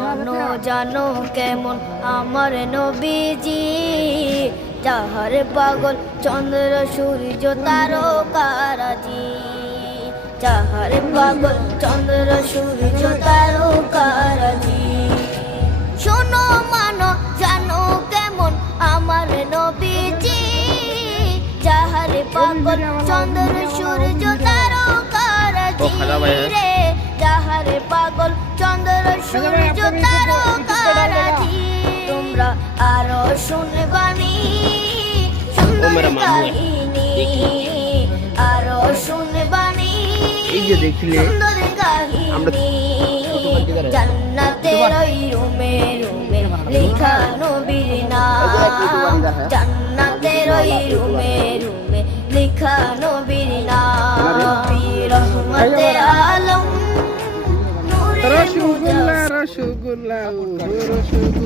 মানো জানো কেমন আমার নবীজি, যাহার পাগল চন্দ্র সূর্য তারকারাজি, যাহার পাগল চন্দ্র সূর্য তারকারাজি। শোনো মানো জানো কেমন আমার নবীজি, যাহার পাগল চন্দ্র সূর্য তারকারাজি রে, যাহার পাগল চন্দ্র সূর্য তারকারাজি। তোমরা আরো শুনবানি সুন্দর কাহিনী, আরো শুনবানি সুন্দর কাহিনী। জান্নাতের ওই রুমে রুমে লেখা নবীর নাম, জান্নাতের ওই রুমে রুমে লেখা নবীর নাম। রহমতে আলম রসগোল্লা রসগোল্লা রসগোল্লা।